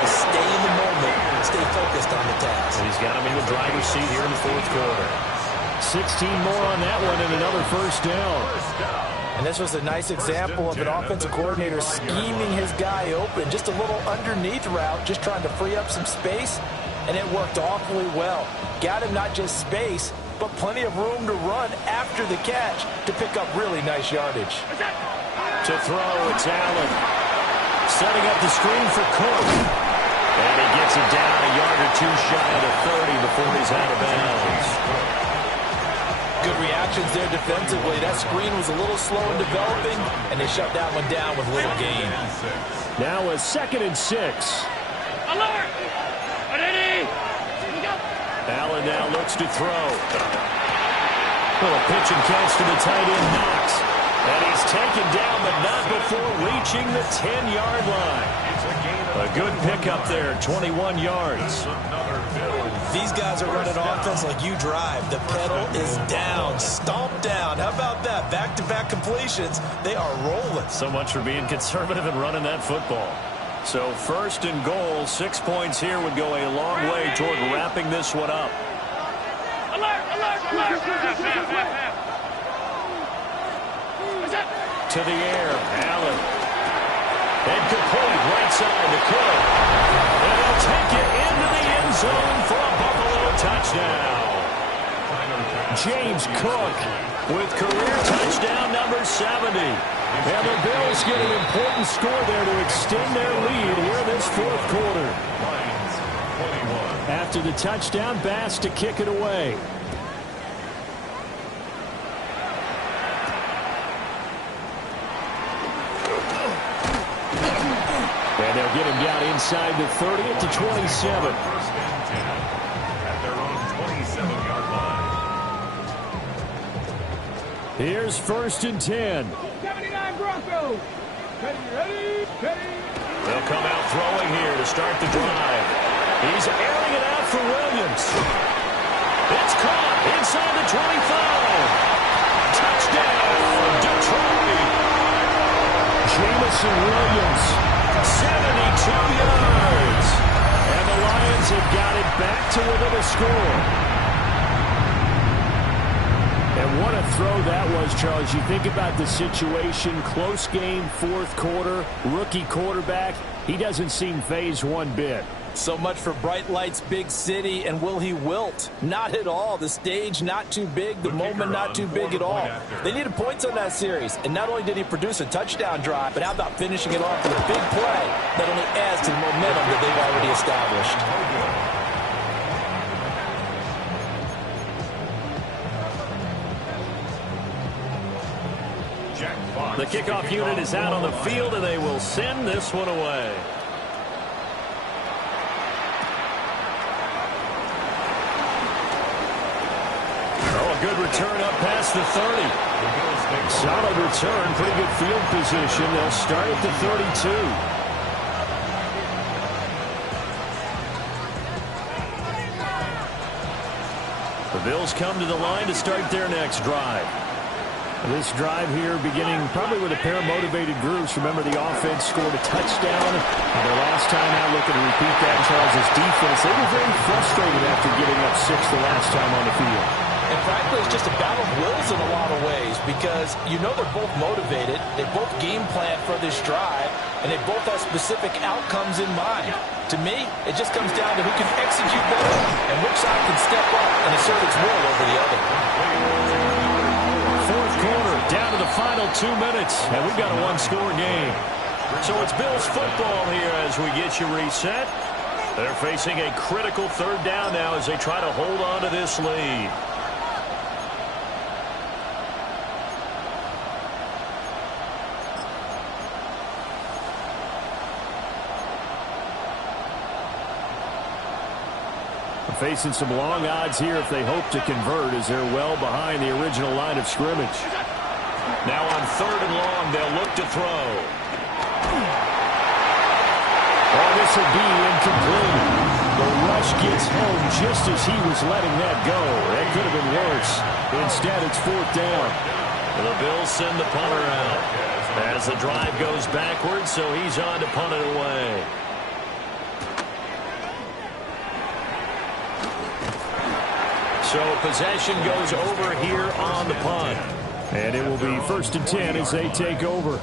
to stay in the moment, stay focused on the task. And he's got him in the driver's seat here in the 4th quarter. 16 more on that one and another first down. And this was a nice example of an offensive coordinator scheming his guy open. Just a little underneath route, just trying to free up some space, and it worked awfully well. Got him not just space, but plenty of room to run after the catch to pick up really nice yardage. To throw, it's Allen. Setting up the screen for Cook. And he gets it down a yard or 2 shy of the 30 before he's out of bounds. Good reactions there defensively. That screen was a little slow in developing, and they shut that one down with little gain. Now a 2nd and 6. Alert! Ready? Go! Allen now looks to throw. Little pitch and catch to the tight end, Knox. And he's taken down, but not before reaching the 10-yard line. A good pickup there, 21 yards. These guys are running offense like you drive. The pedal is down, stomped down. How about that? Back-to-back completions. They are rolling. So much for being conservative and running that football. So 1st and goal, 6 points here would go a long way toward wrapping this one up. Alert! Alert! Alert! To the air, Allen. And complete, right side to Cook. And he'll take it into the end zone for a Buffalo touchdown. James Cook with career touchdown number 70. And the Bills get an important score there to extend their lead here in this 4th quarter. After the touchdown, Bass to kick it away. And they'll get him down inside the 30 to 27. First and 10 at their own 27-yard line. Here's 1st and 10. 79 Broncos. Ready? They'll come out throwing here to start the drive. He's airing it out for Williams. It's caught inside the 25. Touchdown, Detroit. Jamison Williams, 72 yards. And the Lions have got it back to within a score. And what a throw that was, Charles. You think about the situation, close game, 4th quarter, rookie quarterback. He doesn't seem fazed one bit. So much for bright lights, big city, and will he wilt? Not at all. The stage not too big, the moment not too big at all. They needed points on that series, and not only did he produce a touchdown drive, but how about finishing it off with a big play that only adds to the momentum that they've already established. The kickoff unit is out on the field, and they will send this one away. Good return up past the 30. Solid return, pretty good field position. They'll start at the 32. The Bills come to the line to start their next drive. This drive here beginning probably with a pair of motivated groups. Remember, the offense scored a touchdown. Their last time out, looking to repeat that. Charles' defense, they were very frustrated after giving up 6 the last time on the field. And frankly, it's just a battle of wills in a lot of ways because you know they're both motivated, they both game plan for this drive, and they both have specific outcomes in mind. To me, it just comes down to who can execute better and which side can step up and assert its will over the other. 4th quarter, down to the final 2 minutes, and we've got a one-score game. So it's Bills football here as we get you reset. They're facing a critical 3rd down now as they try to hold on to this lead. facing some long odds here if they hope to convert, as they're well behind the original line of scrimmage. Now on 3rd and long, they'll look to throw. Oh, this will be incomplete. The rush gets home just as he was letting that go. That could have been worse. Instead, it's 4th down. The Bills send the punter out as the drive goes backwards, so he's on to punt it away. So possession goes over here on the punt. And it will be 1st and 10 as they take over.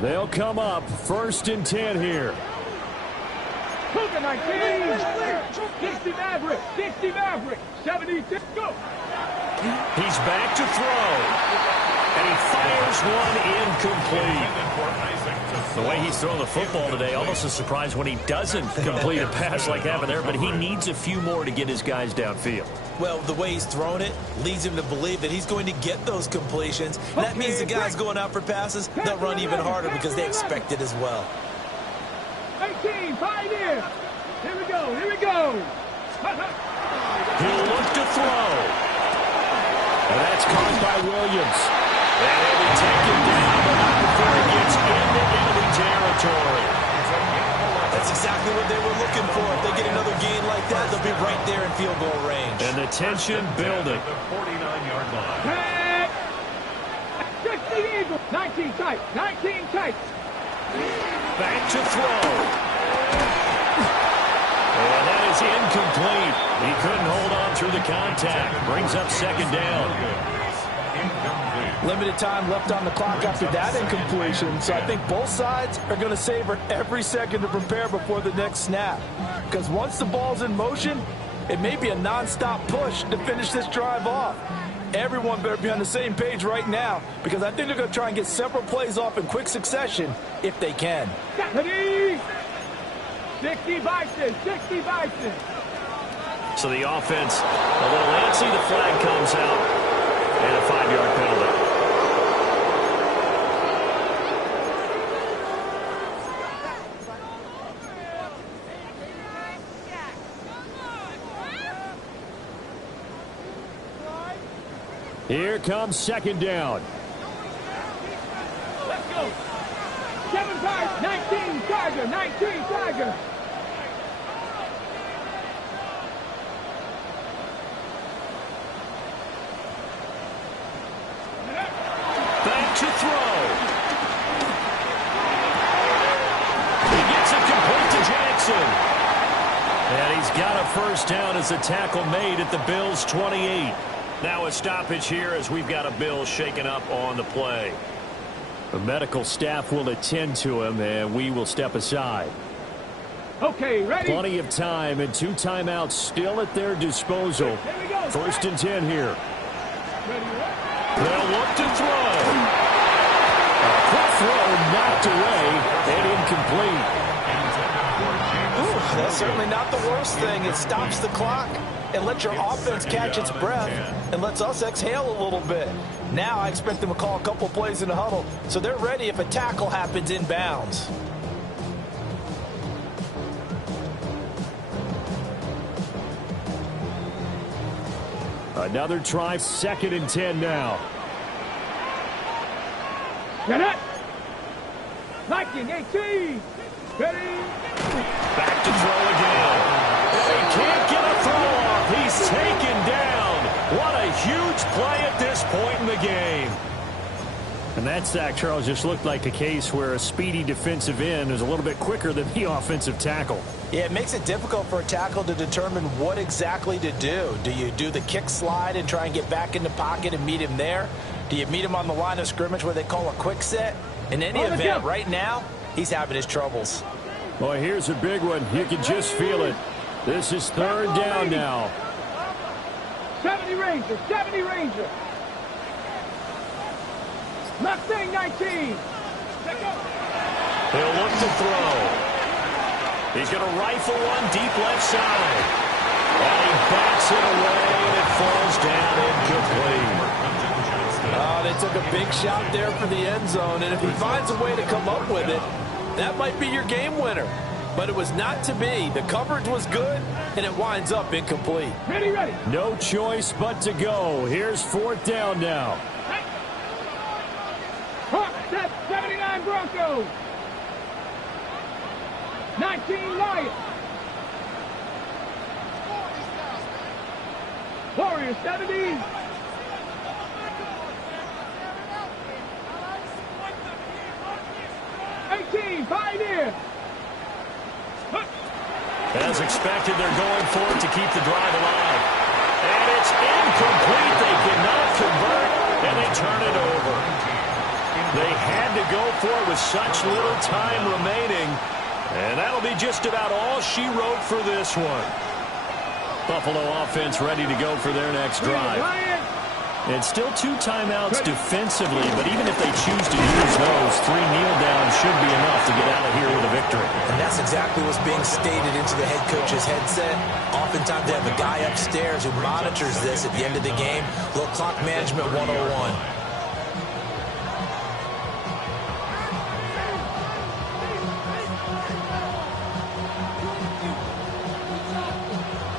They'll come up 1st and 10 here. Look at 19. 60 Maverick. 60 Maverick. 76. Go. He's back to throw. And he fires one incomplete. The way he's throwing the football today, almost a surprise when he doesn't complete a pass like that there, but he needs a few more to get his guys downfield. Well, the way he's thrown it leads him to believe that he's going to get those completions. And that means the guys going out for passes, they'll run even harder because they expect it as well. 18, pioneer. Here we go, here we go. He'll look to throw. And that's caught by Williams. And he'll be taken down, but not before he gets into enemy territory. That's exactly what they were looking for. If they get another gain like that, they'll be right there in field goal range. And the tension building. The 49-yard line. 60 Eagles. 19 tight. 19 tight. Back to throw. And that is incomplete. He couldn't hold on through the contact. Brings up 2nd down. Limited time left on the clock after that incompletion, so I think both sides are going to savor every second to prepare before the next snap. Because once the ball's in motion, it may be a non-stop push to finish this drive off. Everyone better be on the same page right now, because I think they're going to try and get several plays off in quick succession if they can. 60 Bison, 60 Bison. So the offense a little antsy. The flag comes out, and a 5-yard penalty. Here comes 2nd down. Let's go. 7-5, 19 Tiger, 19 Tiger. Back to throw. He gets it complete to Jackson. And he's got a 1st down as the tackle made at the Bills' 28. Now a stoppage here as we've got a Bill shaken up on the play. The medical staff will attend to him, and we will step aside. Okay, ready? Plenty of time and 2 timeouts still at their disposal. 1st and 10 here. They'll look to throw. A quick throw knocked away and incomplete. Ooh, that's certainly not the worst thing. It stops the clock and lets your offense catch its breath and lets us exhale a little bit. Now I expect them to call a couple plays in the huddle so they're ready if a tackle happens inbounds. Another try, 2nd and 10 now. Get it. 19, 18. Ready? Back to throw again. He can't get a throw off. He's taken down. What a huge play at this point in the game. And that sack, Charles, just looked like a case where a speedy defensive end is a little bit quicker than the offensive tackle. Yeah, it makes it difficult for a tackle to determine what exactly to do. Do you do the kick slide and try and get back in the pocket and meet him there? Do you meet him on the line of scrimmage where they call a quick set? In any event, right now, he's having his troubles. Boy, here's a big one. You can just feel it. This is 3rd down now. 70 Ranger, 70 Ranger. Mustang 19. He'll look to throw. He's going to rifle one deep left side. And he bats it away, and it falls down incomplete. Oh, they took a big shot there for the end zone, and if he finds a way to come up with it, that might be your game winner. But it was not to be. The coverage was good, and it winds up incomplete. Ready. No choice but to go. Here's 4th down now. Set 79 Broncos. 19 Lions. Warriors 70. Pioneer. As expected, they're going for it to keep the drive alive. And it's incomplete. They cannot convert, and they turn it over. They had to go for it with such little time remaining. And that'll be just about all she wrote for this one. Buffalo offense ready to go for their next drive. It's still 2 timeouts defensively, but even if they choose to use those, 3 kneel downs should be enough to get out of here with a victory. And that's exactly what's being stated into the head coach's headset. Oftentimes they have a guy upstairs who monitors this at the end of the game. A little clock management 101.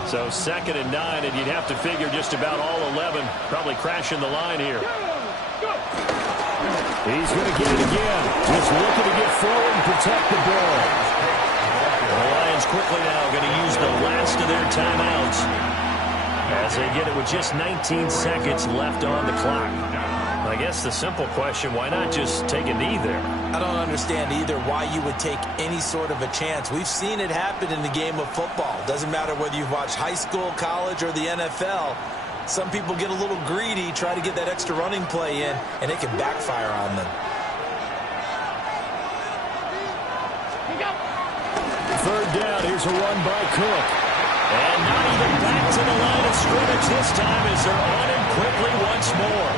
So 2nd and 9, and you'd have to figure just about all 11 probably crashing the line here. He's going to get it again. Just looking to get forward and protect the ball. The Lions quickly now going to use the last of their timeouts as they get it with just 19 seconds left on the clock. I guess the simple question, why not just take a knee there? I don't understand either why you would take any sort of a chance. We've seen it happen in the game of football. Doesn't matter whether you've watched high school, college, or the NFL. Some people get a little greedy, try to get that extra running play in, and it can backfire on them. 3rd down. Here's a run by Cook. And not even back to the line of scrimmage this time as they're on him quickly once more.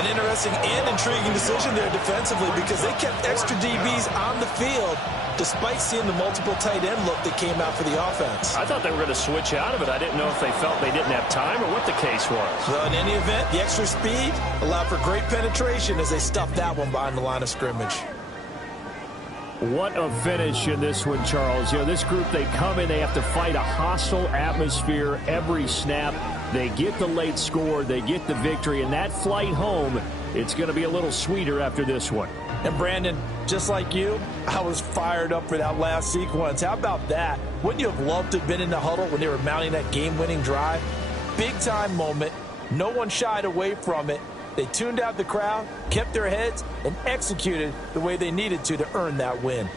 An interesting and intriguing decision there defensively because they kept extra DBs on the field despite seeing the multiple tight end look that came out for the offense. I thought they were going to switch out of it. I didn't know if they felt they didn't have time or what the case was. Well, in any event, the extra speed allowed for great penetration as they stuffed that one behind the line of scrimmage. What a finish in this one, Charles. You know, this group, they come in, they have to fight a hostile atmosphere every snap. They get the late score, they get the victory, and that flight home, it's going to be a little sweeter after this one. And Brandon, just like you, I was fired up for that last sequence. How about that? Wouldn't you have loved to have been in the huddle when they were mounting that game-winning drive? Big-time moment. No one shied away from it. They tuned out the crowd, kept their heads, and executed the way they needed to earn that win.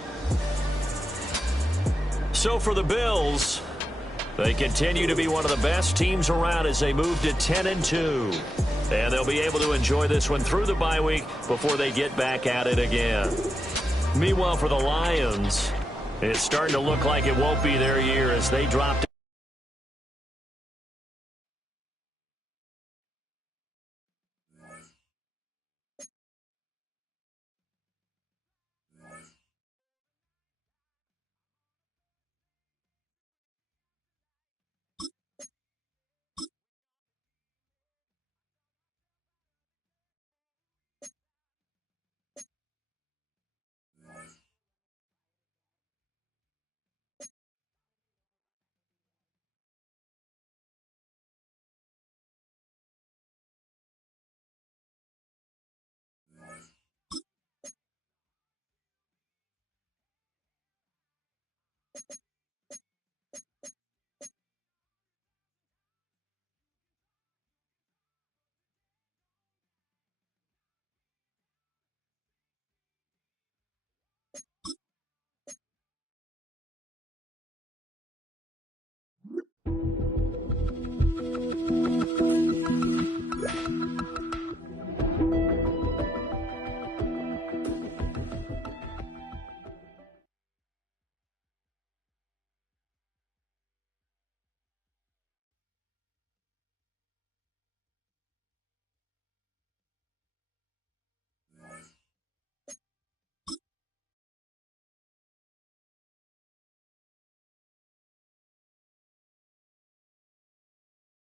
So for the Bills, they continue to be one of the best teams around as they move to 10-2. And they'll be able to enjoy this one through the bye week before they get back at it again. Meanwhile, for the Lions, it's starting to look like it won't be their year as they dropped